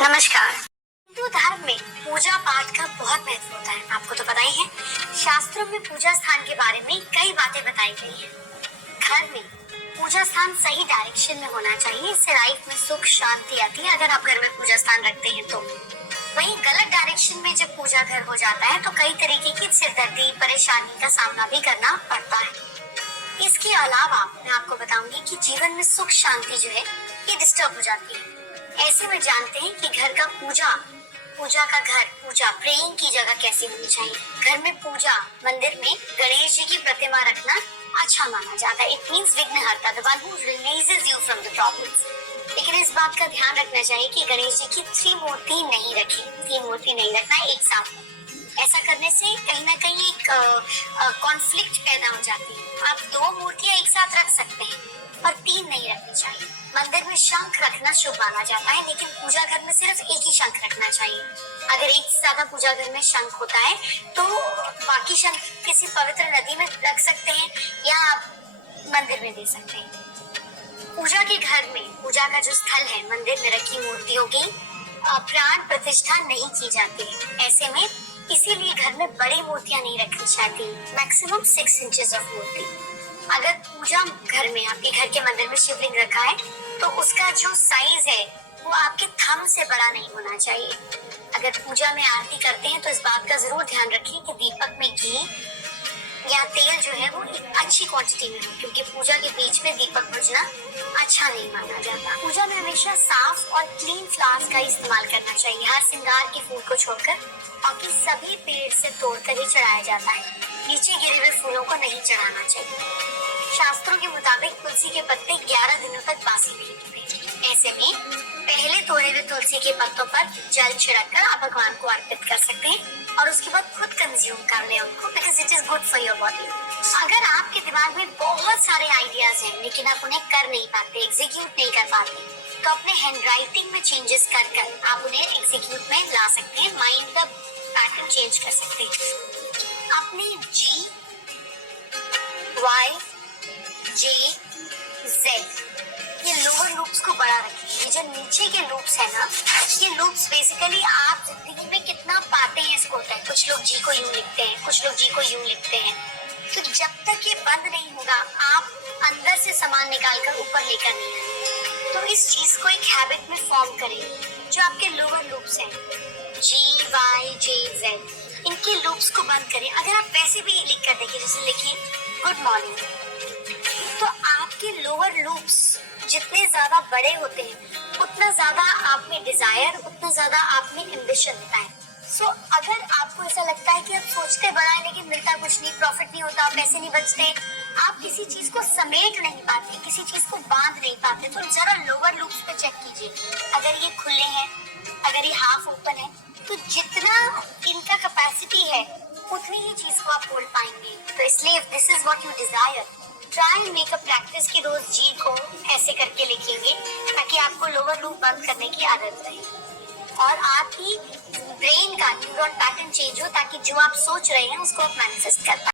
नमस्कार। हिंदू धर्म में पूजा पाठ का बहुत महत्व होता है, आपको तो पता ही है। शास्त्रों में पूजा स्थान के बारे में कई बातें बताई गई हैं। घर में पूजा स्थान सही डायरेक्शन में होना चाहिए, इससे लाइफ में सुख शांति आती है अगर आप घर में पूजा स्थान रखते हैं तो। वहीं गलत डायरेक्शन में जब पूजा घर हो जाता है तो कई तरीके की सिरदर्दी परेशानी का सामना भी करना पड़ता है। इसके अलावा मैं आपको बताऊंगी कि जीवन में सुख शांति जो है ये डिस्टर्ब हो जाती है। ऐसे में जानते हैं कि घर का पूजा का घर पूजा प्रेइंग की जगह कैसी होनी चाहिए। घर में पूजा मंदिर में गणेश जी की प्रतिमा रखना अच्छा माना जाता है। इट मींस विघ्नहर्ता, the one who releases you from the problems. लेकिन इस बात का ध्यान रखना चाहिए कि गणेश जी की तीन मूर्ति नहीं रखना एक साथ। ऐसा करने से कहीं ना कहीं एक कॉन्फ्लिक्ट पैदा हो जाती है। आप दो मूर्तियां एक साथ रख सकते हैं पर तीन नहीं रखनी चाहिए। मंदिर में शंख रखना शुभ माना जाता है, लेकिन पूजा घर में सिर्फ एक ही शंख रखना चाहिए। अगर एक से ज्यादा पूजा घर में शंख होता है तो बाकी शंख किसी पवित्र नदी में रख सकते हैं या आप मंदिर में दे सकते हैं। पूजा के घर में पूजा का जो स्थल है मंदिर में रखी मूर्तियों की प्राण प्रतिष्ठा नहीं की जाती है। ऐसे में इसीलिए घर में बड़ी मूर्तियां नहीं रखनी चाहती, मैक्सिमम 6 इंचेस ऑफ मूर्ति। अगर पूजा घर में आपके घर के मंदिर में शिवलिंग रखा है तो उसका जो साइज है वो आपके थंब से बड़ा नहीं होना चाहिए। अगर पूजा में आरती करते हैं तो इस बात का जरूर ध्यान रखें कि दीपक में घी या तेल जो है वो एक अच्छी क्वांटिटी में हो, क्योंकि पूजा के बीच में दीपक बुझना अच्छा नहीं माना जाता। पूजा में हमेशा साफ और क्लीन फ्लावर्स का इस्तेमाल करना चाहिए, हर श्रृंगार के फूल को छोड़कर, और कि सभी पेड़ से तोड़कर ही चढ़ाया जाता है। नीचे गिरे हुए फूलों को नहीं चढ़ाना चाहिए। शास्त्रों के मुताबिक तुलसी के पत्ते 11 दिनों तक बासी नहीं होते। ऐसे में पहले तोड़े हुए तुलसी के पत्तों पर जल छिड़ककर आप भगवान को अर्पित कर सकते हैं और उसके बाद खुद कंज्यूम कर ले उनको, because it is good for your body. अगर आपके दिमाग में बहुत सारे आइडियाज हैं लेकिन आप उन्हें कर नहीं पाते, एग्जीक्यूट नहीं कर पाते, तो अपने हैंड राइटिंग में चेंजेस कर आप उन्हें एग्जीक्यूट में ला सकते हैं, माइंड का पैटर्न चेंज कर सकते हैं। अपने G, Y, J, Z ये लोअर लूप्स को बड़ा रखिए। ये जो नीचे के लूप्स है ना, ये लूप्स बेसिकली आप जिंदगी में कितना पाते हैं इसको होता है। कुछ लोग जी को यूं लिखते हैं, कुछ लोग जी को यूं लिखते हैं। तो जब तक ये बंद नहीं होगा आप अंदर से सामान निकाल कर ऊपर लेकर नहीं आएंगे। तो इस चीज को एक हैबिट में फॉर्म करें। जो आपके लोअर लूप्स हैं G, Y, J, Z, इनके लूप्स को बंद करें। अगर आप वैसे भी लिख कर देखिए, जैसे लिखिए गुड मॉर्निंग, तो आपके लोअर लूप्स जितने ज्यादा बड़े होते हैं उतना ज्यादा आप में डिजायर, उतना ज्यादा आप में एम्बिशन होता है। सो अगर आपको ऐसा लगता है कि आप सोचते बड़ा है लेकिन मिलता कुछ नहीं, प्रॉफिट नहीं होता, पैसे नहीं बचते, आप किसी चीज को समेट नहीं पाते, किसी चीज को बांध नहीं पाते, तो जरा लोअर लूप्स पे चेक कीजिए। अगर ये खुले हैं, अगर ये हाफ ओपन है, तो जितना इनका कैपेसिटी है उतनी ही चीज को आप होल्ड पाएंगे। तो इसलिए if this is what you desire, try make a practice की रोज जी को ऐसे करके लिखेंगे ताकि आपको लोअर लूप बंद करने की आदत रहे और आपकी ब्रेन का न्यूरॉन पैटर्न चेंज हो, ताकि जो आप सोच रहे हैं उसको आप मैनिफेस्ट कर पाए।